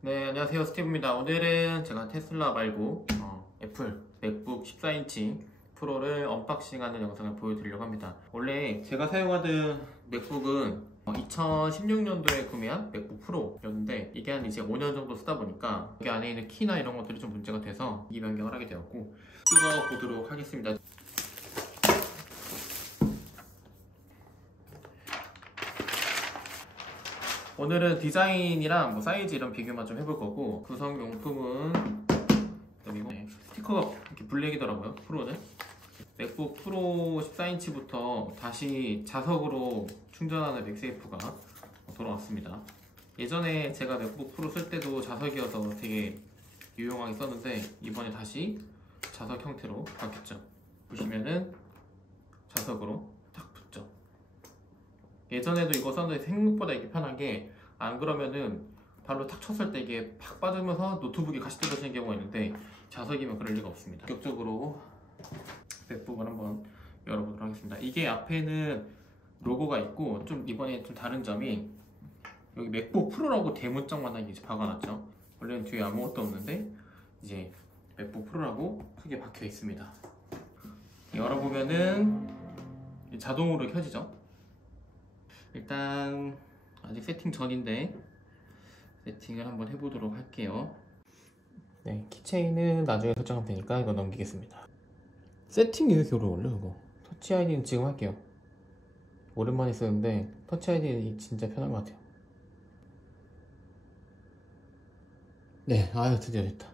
네, 안녕하세요. 스티브입니다. 오늘은 제가 테슬라 말고 애플 맥북 14인치 프로를 언박싱하는 영상을 보여드리려고 합니다. 원래 제가 사용하던 맥북은 2016년도에 구매한 맥북 프로였는데 이게 한 이제 5년 정도 쓰다 보니까 여기 안에 있는 키나 이런 것들이 좀 문제가 돼서 이 변경을 하게 되었고, 뜯어보도록 하겠습니다. 오늘은 디자인이랑 사이즈 이런 비교만 좀 해볼 거고, 구성용품은 스티커가 이렇게 블랙이더라고요. 프로는 맥북 프로 14인치부터 다시 자석으로 충전하는 맥세이프가 돌아왔습니다. 예전에 제가 맥북 프로 쓸 때도 자석이어서 되게 유용하게 썼는데 이번에 다시 자석 형태로 바뀌었죠. 보시면은 자석으로 딱 붙죠. 예전에도 이거 썼는데 생각보다 이게 편한 게, 안 그러면은 발로 탁 쳤을 때 이게 팍 빠지면서 노트북이 같이 떨어지는 경우가 있는데 자석이면 그럴 리가 없습니다. 본격적으로 맥북을 한번 열어보도록 하겠습니다. 이게 앞에는 로고가 있고, 좀 이번에 좀 다른 점이 여기 맥북 프로라고 대문짝만하게 이제 박아놨죠. 원래는 뒤에 아무것도 없는데 이제 맥북 프로라고 크게 박혀 있습니다. 열어보면은 자동으로 켜지죠. 일단 아직 세팅 전인데 세팅을 한번 해보도록 할게요. 네, 키체인은 나중에 설정하면 되니까 이거 넘기겠습니다. 세팅이 왜 이렇게 오래 걸려 이거? 터치 아이디는 지금 할게요. 오랜만에 쓰는데 터치 아이디 진짜 편한 것 같아요. 네, 아유 드디어 됐다.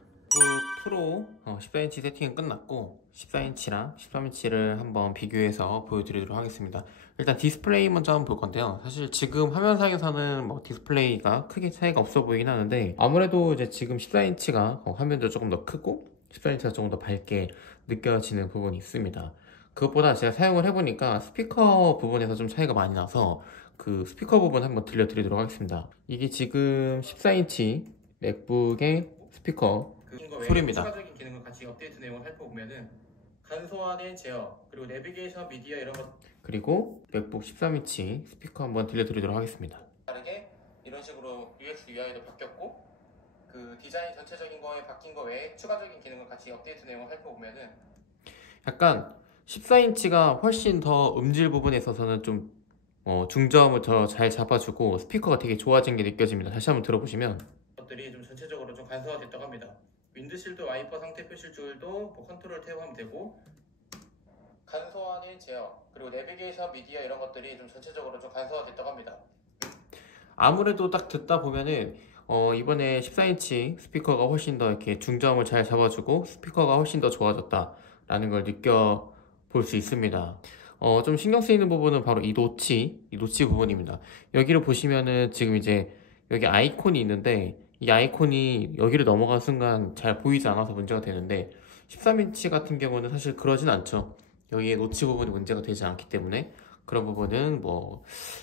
프로 14인치 세팅은 끝났고 14인치랑 13인치를 한번 비교해서 보여드리도록 하겠습니다. 일단 디스플레이 먼저 한번 볼 건데요. 사실 지금 화면상에서는 디스플레이가 크게 차이가 없어 보이긴 하는데, 아무래도 이제 지금 14인치가 화면도 조금 더 크고 14인치가 조금 더 밝게 느껴지는 부분이 있습니다. 그것보다 제가 사용을 해보니까 스피커 부분에서 좀 차이가 많이 나서 그 스피커 부분 한번 들려드리도록 하겠습니다. 이게 지금 14인치 맥북의 스피커 소리입니다. 추가적인 기능을 같이 업데이트 내용을 살펴보면은 간소화된 제어, 그리고 내비게이션 미디어 이런 것, 그리고 맥북 13인치 스피커 한번 들려드리도록 하겠습니다. 다르게 이런 식으로 UX/UI도 바뀌었고, 그 디자인 전체적인 거에 바뀐 거 외에 추가적인 기능을 같이 업데이트 내용을 살펴보면은 약간 14인치가 훨씬 더 음질 부분에 있어서는 좀 중저음을 더 잘 잡아주고 스피커가 되게 좋아진 게 느껴집니다. 다시 한번 들어보시면 것들이 좀 전체적으로 좀 간소화됐다고 합니다. 윈드실드 와이퍼 상태 표시 줄도 컨트롤 탭하면 되고, 간소화된 제어, 그리고 내비게이션 미디어 이런 것들이 좀 전체적으로 좀 간소화됐다고 합니다. 아무래도 딱 듣다 보면은 이번에 14인치 스피커가 훨씬 더 이렇게 중저음을 잘 잡아주고 스피커가 훨씬 더 좋아졌다 라는 걸 느껴볼 수 있습니다. 좀 신경 쓰이는 부분은 바로 이 노치 부분입니다. 여기를 보시면은 지금 이제 여기 아이콘이 있는데, 이 아이콘이 여기를 넘어가는 순간 잘 보이지 않아서 문제가 되는데 13인치 같은 경우는 사실 그러진 않죠. 여기에 노치 부분이 문제가 되지 않기 때문에 그런 부분은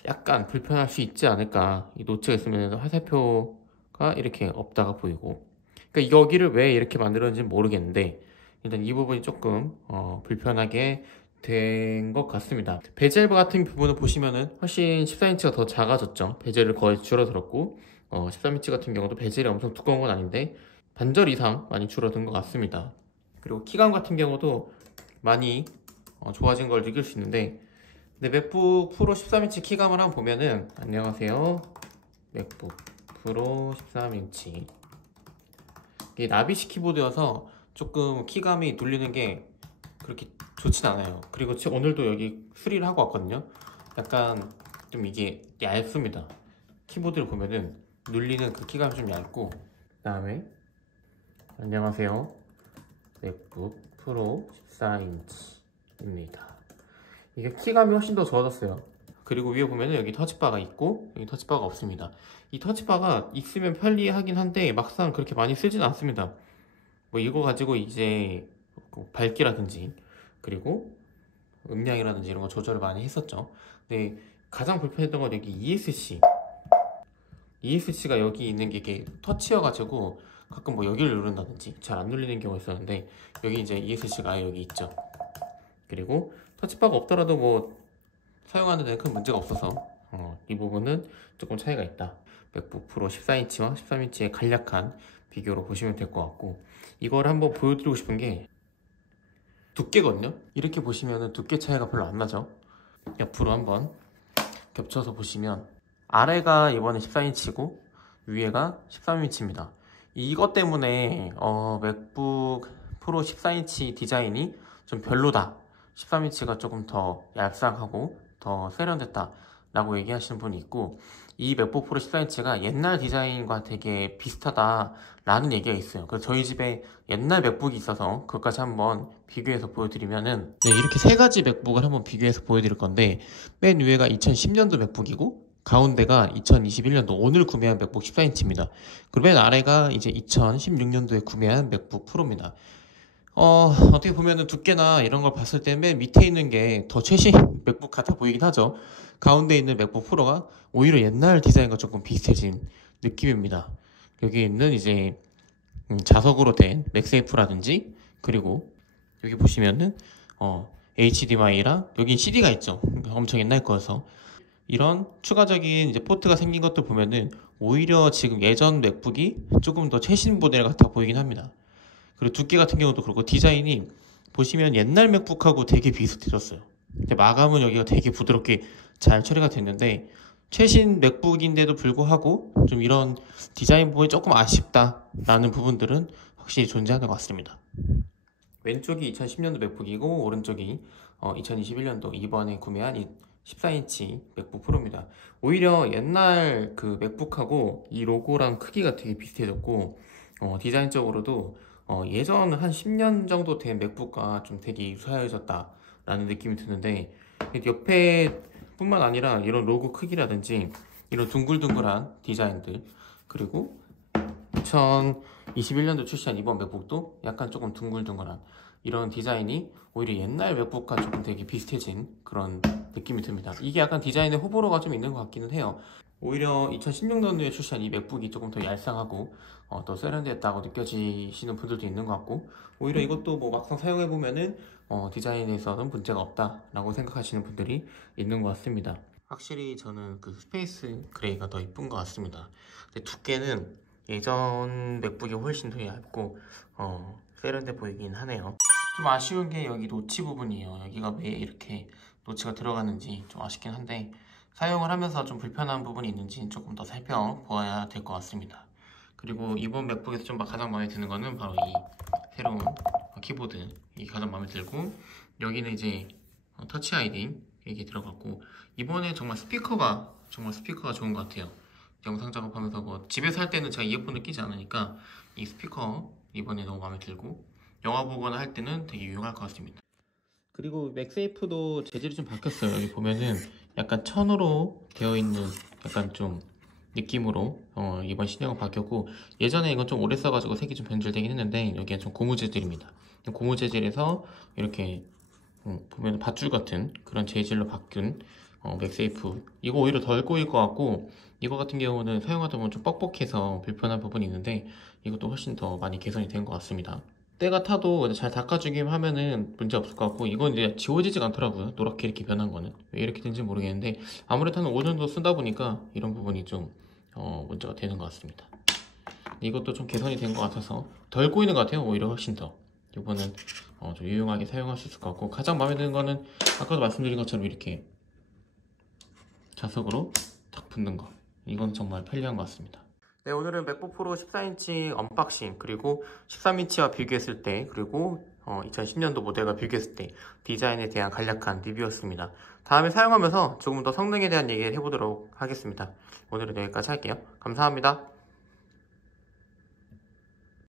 약간 불편할 수 있지 않을까. 이 노치가 있으면 화살표가 이렇게 없다가 보이고, 그러니까 여기를 왜 이렇게 만들었는지 모르겠는데 일단 이 부분이 조금 불편하게 된 것 같습니다. 베젤 같은 부분을 보시면은 훨씬 14인치가 더 작아졌죠. 베젤을 거의 줄어들었고 13인치 같은 경우도 베젤이 엄청 두꺼운 건 아닌데 반절 이상 많이 줄어든 것 같습니다. 그리고 키감 같은 경우도 많이 좋아진 걸 느낄 수 있는데, 맥북 프로 13인치 키감을 한번 보면은, 안녕하세요, 맥북 프로 13인치, 이게 나비식 키보드여서 조금 키감이 눌리는 게 그렇게 좋진 않아요. 그리고 오늘도 여기 수리를 하고 왔거든요. 약간 좀 이게 얇습니다. 키보드를 보면은 눌리는 그 키감이 좀 얇고, 그 다음에 안녕하세요, 맥북 프로 14인치입니다. 이게 키감이 훨씬 더 좋아졌어요. 그리고 위에 보면은 여기 터치바가 있고 여기 터치바가 없습니다. 이 터치바가 있으면 편리하긴 한데 막상 그렇게 많이 쓰진 않습니다. 이거 가지고 이제 밝기라든지 그리고 음량이라든지 이런 거 조절을 많이 했었죠. 근데 가장 불편했던 건 여기 ESC가 여기 있는 게 이게 터치여가지고 가끔 여기를 누른다든지 잘 안 눌리는 경우가 있었는데, 여기 이제 ESC가 아예 여기 있죠. 그리고 터치바가 없더라도 사용하는 데는 큰 문제가 없어서 이 부분은 조금 차이가 있다. 맥북 프로 14인치와 13인치의 간략한 비교로 보시면 될 것 같고, 이걸 한번 보여드리고 싶은 게 두께거든요. 이렇게 보시면 두께 차이가 별로 안 나죠. 옆으로 한번 겹쳐서 보시면 아래가 이번에 14인치고 위에가 13인치입니다. 이것 때문에 맥북 프로 14인치 디자인이 좀 별로다, 13인치가 조금 더 얄쌍하고 더 세련됐다 라고 얘기하시는 분이 있고, 이 맥북 프로 14인치가 옛날 디자인과 되게 비슷하다 라는 얘기가 있어요. 그래서 저희 집에 옛날 맥북이 있어서 그것까지 한번 비교해서 보여드리면은, 네, 이렇게 세 가지 맥북을 한번 비교해서 보여드릴 건데, 맨 위에가 2010년도 맥북이고 가운데가 2021년도 오늘 구매한 맥북 14인치입니다. 그리고 맨 아래가 이제 2016년도에 구매한 맥북 프로입니다. 어떻게 보면은 두께나 이런 걸 봤을 때 맨 밑에 있는 게 더 최신 맥북 같아 보이긴 하죠. 가운데 있는 맥북 프로가 오히려 옛날 디자인과 조금 비슷해진 느낌입니다. 여기 있는 이제 자석으로 된 맥세이프라든지, 그리고 여기 보시면은 HDMI랑 여기 CD가 있죠. 엄청 옛날 거여서 이런 추가적인 이제 포트가 생긴 것들 보면은 오히려 지금 예전 맥북이 조금 더 최신 모델 같아 보이긴 합니다. 그리고 두께 같은 경우도 그렇고 디자인이 보시면 옛날 맥북하고 되게 비슷해졌어요. 근데 마감은 여기가 되게 부드럽게 잘 처리가 됐는데, 최신 맥북인데도 불구하고 좀 이런 디자인 부분이 조금 아쉽다라는 부분들은 확실히 존재하는 것 같습니다. 왼쪽이 2010년도 맥북이고 오른쪽이 2021년도 이번에 구매한 14인치 맥북 프로입니다. 오히려 옛날 그 맥북하고 이 로고랑 크기가 되게 비슷해졌고, 디자인적으로도 예전 한 10년 정도 된 맥북과 좀 되게 유사해졌다라는 느낌이 드는데, 옆에 뿐만 아니라 이런 로고 크기라든지 이런 둥글둥글한 디자인들, 그리고 2021년도 출시한 이번 맥북도 약간 조금 둥글둥글한 이런 디자인이 오히려 옛날 맥북과 조금 되게 비슷해진 그런 느낌이 듭니다. 이게 약간 디자인의 호불호가 좀 있는 것 같기는 해요. 오히려 2016년도에 출시한 이 맥북이 조금 더 얄쌍하고 더 세련됐다고 느껴지시는 분들도 있는 것 같고, 오히려 이것도 뭐 막상 사용해보면은 디자인에서는 문제가 없다라고 생각하시는 분들이 있는 것 같습니다. 확실히 저는 그 스페이스 그레이가 더 이쁜 것 같습니다. 근데 두께는 예전 맥북이 훨씬 더 얇고 세련돼 보이긴 하네요. 좀 아쉬운 게 여기 노치 부분이에요. 여기가 왜 이렇게 노치가 들어가는지 좀 아쉽긴 한데, 사용을 하면서 좀 불편한 부분이 있는지 조금 더 살펴보아야 될 것 같습니다. 그리고 이번 맥북에서 좀 가장 마음에 드는 거는 바로 이 새로운 키보드, 이게 가장 마음에 들고, 여기는 이제 터치 아이디 이게 들어갔고, 이번에 정말 스피커가 좋은 것 같아요. 영상 작업하면서 뭐 집에서 할 때는 제가 이어폰을 끼지 않으니까 이 스피커 이번에 너무 마음에 들고, 영화 보거나 할 때는 되게 유용할 것 같습니다. 그리고 맥세이프도 재질이 좀 바뀌었어요. 여기 보면은 약간 천으로 되어 있는 약간 좀 느낌으로 이번 신형은 바뀌었고, 예전에 이건 좀 오래 써가지고 색이 좀 변질되긴 했는데 여기는 좀 고무 재질입니다. 고무 재질에서 이렇게 보면 밧줄 같은 그런 재질로 바뀐 맥세이프, 이거 오히려 덜 꼬일 것 같고, 이거 같은 경우는 사용하다 보면 좀 뻑뻑해서 불편한 부분이 있는데 이것도 훨씬 더 많이 개선이 된 것 같습니다. 때가 타도 잘 닦아주기만 하면은 문제 없을 것 같고, 이건 이제 지워지지가 않더라고요. 노랗게 이렇게 변한 거는 왜 이렇게 된지 모르겠는데, 아무래도 한 5년 정도 쓰다 보니까 이런 부분이 좀 문제가 되는 것 같습니다. 이것도 좀 개선이 된 것 같아서 덜 꼬이는 것 같아요. 오히려 훨씬 더 이거는 좀 유용하게 사용할 수 있을 것 같고, 가장 마음에 드는 거는 아까도 말씀드린 것처럼 이렇게 자석으로 탁 붙는 거, 이건 정말 편리한 것 같습니다. 네, 오늘은 맥북 프로 14인치 언박싱, 그리고 13인치와 비교했을 때, 그리고 2010년도 모델과 비교했을 때 디자인에 대한 간략한 리뷰였습니다. 다음에 사용하면서 조금 더 성능에 대한 얘기를 해보도록 하겠습니다. 오늘은 여기까지 할게요. 감사합니다.